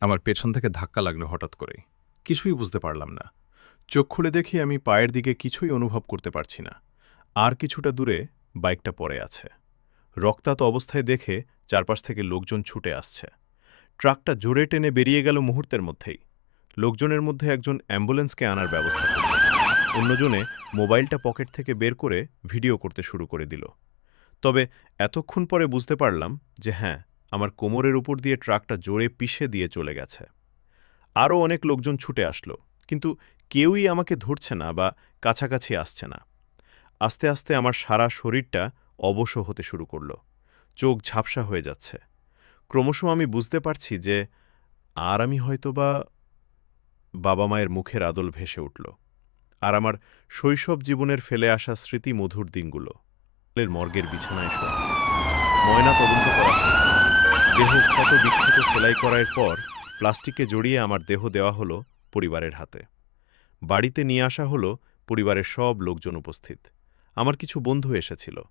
আমার পেছন থেকে ধাক্কা লাগল হঠাৎ করেই। কিছুই বুঝতে পারলাম না। চোখ খুলে দেখি আমি পায়ের দিকে কিছুই অনুভব করতে পারছি না। আর কিছুটা দূরে বাইকটা পড়ে আছে। রক্তাত অবস্থায় দেখে চারপাশ থেকে লোকজন ছুটে আসছে। ট্রাকটা জোরে টেনে বেরিয়ে গেল মুহূর্তের মধ্যেই। লোকজনের মধ্যে একজন অ্যাম্বুলেন্সকে আনার ব্যবস্থা অন্যজনে মোবাইলটা পকেট থেকে বের করে ভিডিও করতে শুরু করে দিল। তবে এতক্ষণ পরে বুঝতে পারলাম যে হ্যাঁ আমার কোমরের উপর দিয়ে ট্রাকটা জোরে পিষে দিয়ে চলে গেছে। আরও অনেক লোকজন ছুটে আসলো, কিন্তু কেউই আমাকে ধরছে না বা কাছাকাছি আসছে না। আস্তে আস্তে আমার সারা শরীরটা অবশ হতে শুরু করল। চোখ ঝাপসা হয়ে যাচ্ছে। ক্রমশ আমি বুঝতে পারছি যে আর আমি হয়তোবা বাবা মায়ের মুখের আদল ভেসে উঠল আর আমার শৈশব জীবনের ফেলে আসা স্মৃতি মধুর দিনগুলো। মর্গের বিছানায় ময়না তদন্ত করা দেহ ক্ষত বিক্ষত সেলাই করার পর প্লাস্টিকে জড়িয়ে আমার দেহ দেওয়া হলো পরিবারের হাতে। বাড়িতে নিয়ে আসা হলো পরিবারের সব লোকজন উপস্থিত। আমার কিছু বন্ধু এসেছিল।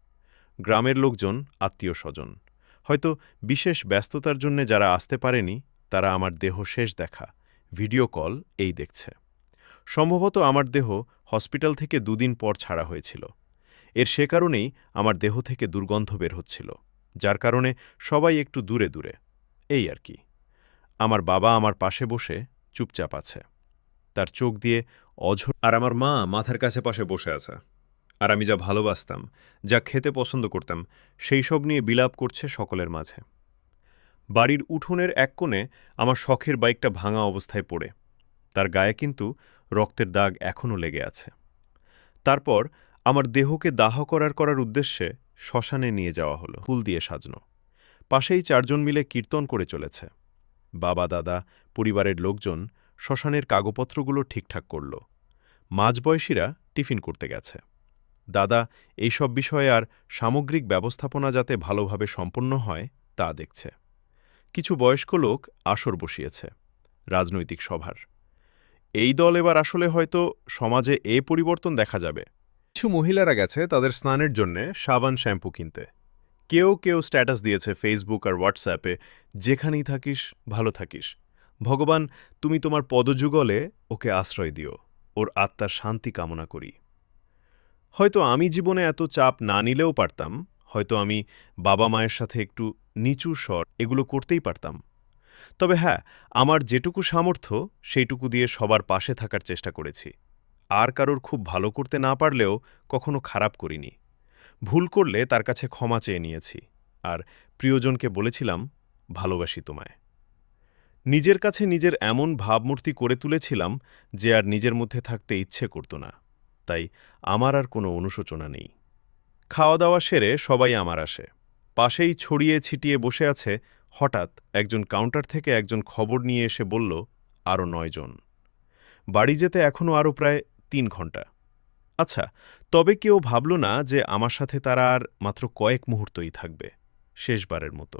গ্রামের লোকজন আত্মীয় স্বজন হয়তো বিশেষ ব্যস্ততার জন্য যারা আসতে পারেনি, তারা আমার দেহ শেষ দেখা, ভিডিও কল এই দেখছে। সম্ভবত আমার দেহ হসপিটাল থেকে দুদিন পর ছাড়া হয়েছিল। এর সে কারণেই আমার দেহ থেকে দুর্গন্ধ বের হচ্ছিল। যার কারণে সবাই একটু দূরে দূরে। এই আর কি। আমার বাবা আমার পাশে বসে চুপচাপ আছে। তার চোখ দিয়ে অঝর আর আমার মা মাথার কাছে পাশে বসে আছে। আর আমি যা ভালোবাসতাম, যা খেতে পছন্দ করতাম, সেই সব নিয়ে বিলাপ করছে সকলের মাঝে। বাড়ির উঠোনের এক কোণে আমার শখের বাইকটা ভাঙা অবস্থায় পড়ে। তার গায়ে কিন্তু রক্তের দাগ এখনও লেগে আছে। তারপর আমার দেহকে দাহ করার করার উদ্দেশ্যে শ্মশানে নিয়ে যাওয়া হলো, ফুল দিয়ে সাজানো। পাশেই চারজন মিলে কীর্তন করে চলেছে। বাবা, দাদা, পরিবারের লোকজন শ্মশানের কাগপত্রগুলো ঠিকঠাক করল। মাঝবয়সীরা টিফিন করতে গেছে। দাদা, এইসব বিষয়ে আর সামগ্রিক ব্যবস্থাপনা যাতে ভালোভাবে সম্পন্ন হয়, তা দেখছে। কিছু বয়স্ক লোক আসর বসিয়েছে, রাজনৈতিক সভার। এই দল এবার আসলে হয়তো সমাজে এ পরিবর্তন দেখা যাবে। কিছু মহিলারা গেছে তাদের স্নানের জন্যে সাবান শ্যাম্পু কিনতে। কেউ কেউ স্ট্যাটাস দিয়েছে ফেসবুক আর হোয়াটসঅ্যাপে যেখানেই থাকিস, ভালো থাকিস। ভগবান, তুমি তোমার পদযুগলে ওকে আশ্রয় দিও। ওর আত্মার শান্তি কামনা করি। হয়তো আমি জীবনে এত চাপ না নিলেও পারতাম, হয়তো আমি বাবা মায়ের সাথে একটু নিচু স্বর এগুলো করতেই পারতাম। তবে হ্যাঁ আমার যেটুকু সামর্থ্য, সেইটুকু দিয়ে সবার পাশে থাকার চেষ্টা করেছি। আর কারোর খুব ভালো করতে না পারলেও কখনো খারাপ করিনি। ভুল করলে তার কাছে ক্ষমা চেয়ে নিয়েছি, আর প্রিয়জনকে বলেছিলাম, ভালোবাসি তোমায়। নিজের কাছে নিজের এমন ভাবমূর্তি করে তুলেছিলাম যে আর নিজের মধ্যে থাকতে ইচ্ছে করত না, তাই আমার আর কোনো অনুশোচনা নেই। খাওয়া দাওয়া সেরে সবাই আমার আসে। পাশেই ছড়িয়ে ছিটিয়ে বসে আছে হঠাৎ একজন কাউন্টার থেকে একজন খবর নিয়ে এসে বলল আরও নয়জন। বাড়ি যেতে এখনও আরও প্রায় তিন ঘণ্টা। আচ্ছা তবে কেউ ভাবল না যে আমার সাথে তারা আর মাত্র কয়েক মুহূর্তই থাকবে, শেষবারের মতো।